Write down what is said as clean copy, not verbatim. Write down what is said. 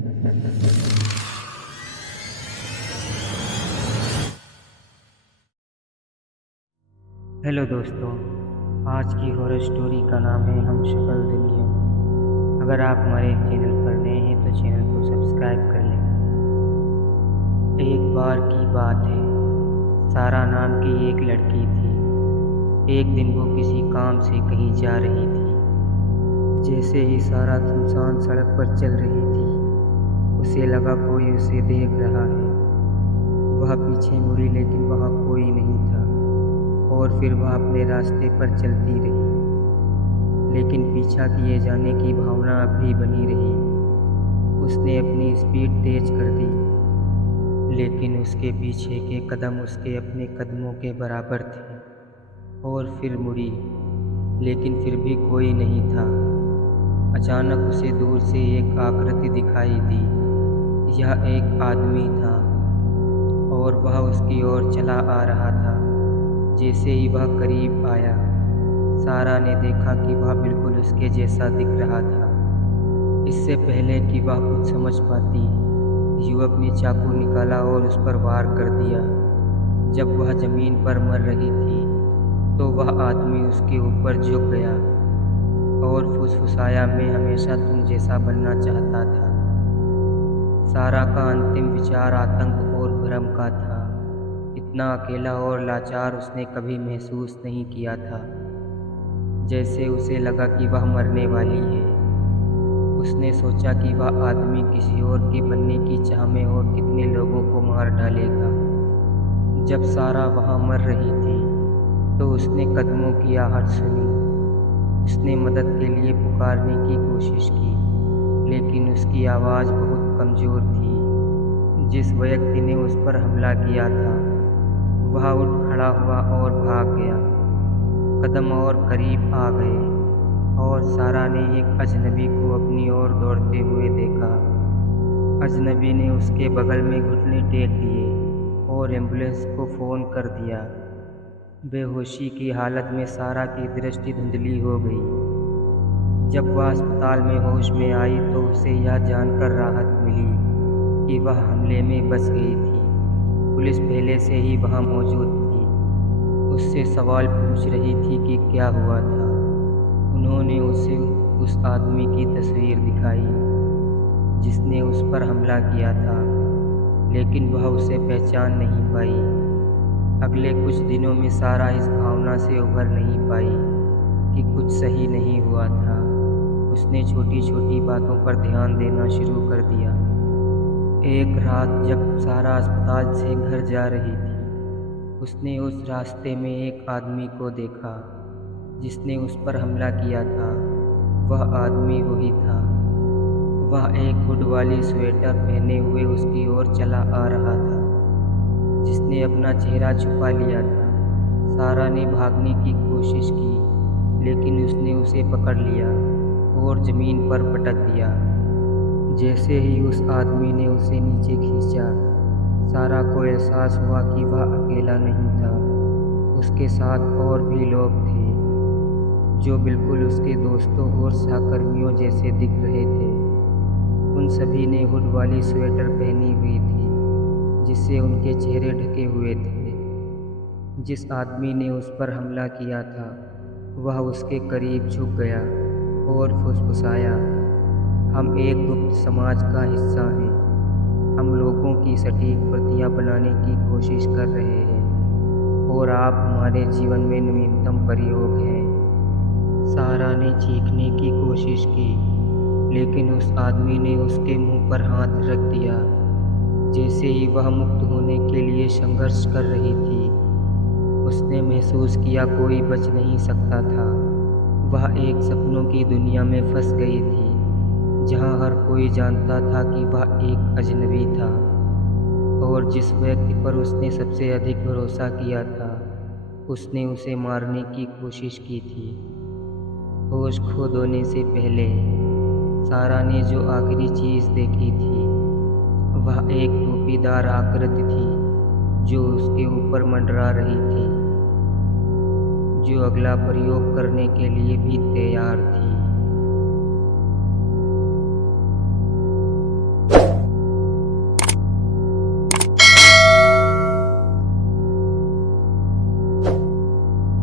Hello दोस्तों, आज की हॉरर स्टोरी का नाम है हम शक्ल दुनिया। अगर आप हमारे चैनल पर नए हैं तो चैनल को सब्सक्राइब कर लें। एक बार की बात है, सारा नाम की एक लड़की थी। एक दिन वो किसी काम से कहीं जा रही थी। जैसे ही सारा सुनसान सड़क पर चल रही थी, उसे लगा कोई उसे देख रहा है। वह पीछे मुड़ी लेकिन वहाँ कोई नहीं था और फिर वह अपने रास्ते पर चलती रही। लेकिन पीछा किए जाने की भावना अब भी बनी रही। उसने अपनी स्पीड तेज कर दी, लेकिन उसके पीछे के कदम उसके अपने कदमों के बराबर थे। और फिर मुड़ी, लेकिन फिर भी कोई नहीं था। अचानक उसे दूर से एक आकृति दिखाई दी। यह एक आदमी था और वह उसकी ओर चला आ रहा था। जैसे ही वह करीब आया, सारा ने देखा कि वह बिल्कुल उसके जैसा दिख रहा था। इससे पहले कि वह कुछ समझ पाती, युवक ने चाकू निकाला और उस पर वार कर दिया। जब वह जमीन पर मर रही थी तो वह आदमी उसके ऊपर झुक गया और फुसफुसाया, मैं हमेशा तुम जैसा बनना चाहता था। सारा का अंतिम विचार आतंक और भ्रम का था। इतना अकेला और लाचार उसने कभी महसूस नहीं किया था। जैसे उसे लगा कि वह मरने वाली है। उसने सोचा कि वह आदमी किसी और के बनने की चाह में और कितने लोगों को मार डालेगा। जब सारा वहाँ मर रही थी तो उसने कदमों की आहट सुनी। उसने मदद के लिए पुकारने की कोशिश की, लेकिन उसकी आवाज़ बहुत कमज़ोर थी। जिस व्यक्ति ने उस पर हमला किया था वह उठ खड़ा हुआ और भाग गया। कदम और करीब आ गए और सारा ने एक अजनबी को अपनी ओर दौड़ते हुए देखा। अजनबी ने उसके बगल में घुटने टेक दिए और एम्बुलेंस को फ़ोन कर दिया। बेहोशी की हालत में सारा की दृष्टि धुंधली हो गई। जब वह अस्पताल में होश में आई तो उसे यह जानकर राहत मिली कि वह हमले में बच गई थी। पुलिस पहले से ही वहाँ मौजूद थी। उससे सवाल पूछ रही थी कि क्या हुआ था। उन्होंने उसे उस आदमी की तस्वीर दिखाई जिसने उस पर हमला किया था, लेकिन वह उसे पहचान नहीं पाई। अगले कुछ दिनों में सारा इस भावना से उभर नहीं पाई कि कुछ सही नहीं हुआ था। उसने छोटी छोटी बातों पर ध्यान देना शुरू कर दिया। एक रात जब सारा अस्पताल से घर जा रही थी, उसने उस रास्ते में एक आदमी को देखा जिसने उस पर हमला किया था। वह आदमी वही था। वह एक हुड वाली स्वेटर पहने हुए उसकी ओर चला आ रहा था, जिसने अपना चेहरा छुपा लिया था। सारा ने भागने की कोशिश की, लेकिन उसने उसे पकड़ लिया और ज़मीन पर पटक दिया। जैसे ही उस आदमी ने उसे नीचे खींचा, सारा को एहसास हुआ कि वह अकेला नहीं था। उसके साथ और भी लोग थे जो बिल्कुल उसके दोस्तों और सहकर्मियों जैसे दिख रहे थे। उन सभी ने हुड वाली स्वेटर पहनी हुई थी जिससे उनके चेहरे ढके हुए थे। जिस आदमी ने उस पर हमला किया था वह उसके करीब झुक गया और फुसफुसाया, हम एक गुप्त समाज का हिस्सा हैं। हम लोगों की सटीक प्रतियां बनाने की कोशिश कर रहे हैं और आप हमारे जीवन में नवीनतम प्रयोग हैं। सारा ने चीखने की कोशिश की, लेकिन उस आदमी ने उसके मुंह पर हाथ रख दिया। जैसे ही वह मुक्त होने के लिए संघर्ष कर रही थी, उसने महसूस किया कोई बच नहीं सकता था। वह एक सपनों की दुनिया में फंस गई थी जहां हर कोई जानता था कि वह एक अजनबी था और जिस व्यक्ति पर उसने सबसे अधिक भरोसा किया था उसने उसे मारने की कोशिश की थी। होश खो देने से पहले सारा ने जो आखिरी चीज़ देखी थी वह एक टोपीदार आकृति थी जो उसके ऊपर मंडरा रही थी, जो अगला प्रयोग करने के लिए भी तैयार थी।